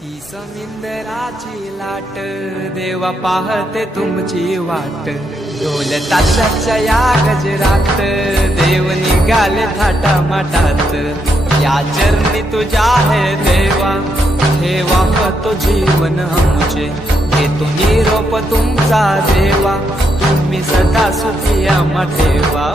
ही समिंदराची लाट देवा पाहते तुमची वाट ढोल ताशाच्या या गजरात देव निघाले थाटा माटात या चरणी तुझ्या है देवा ठेवा तो जीवन आमचे घेतो निरोप तुमचा देवा तुम्ही सदा सुखी आम्हा ठेवा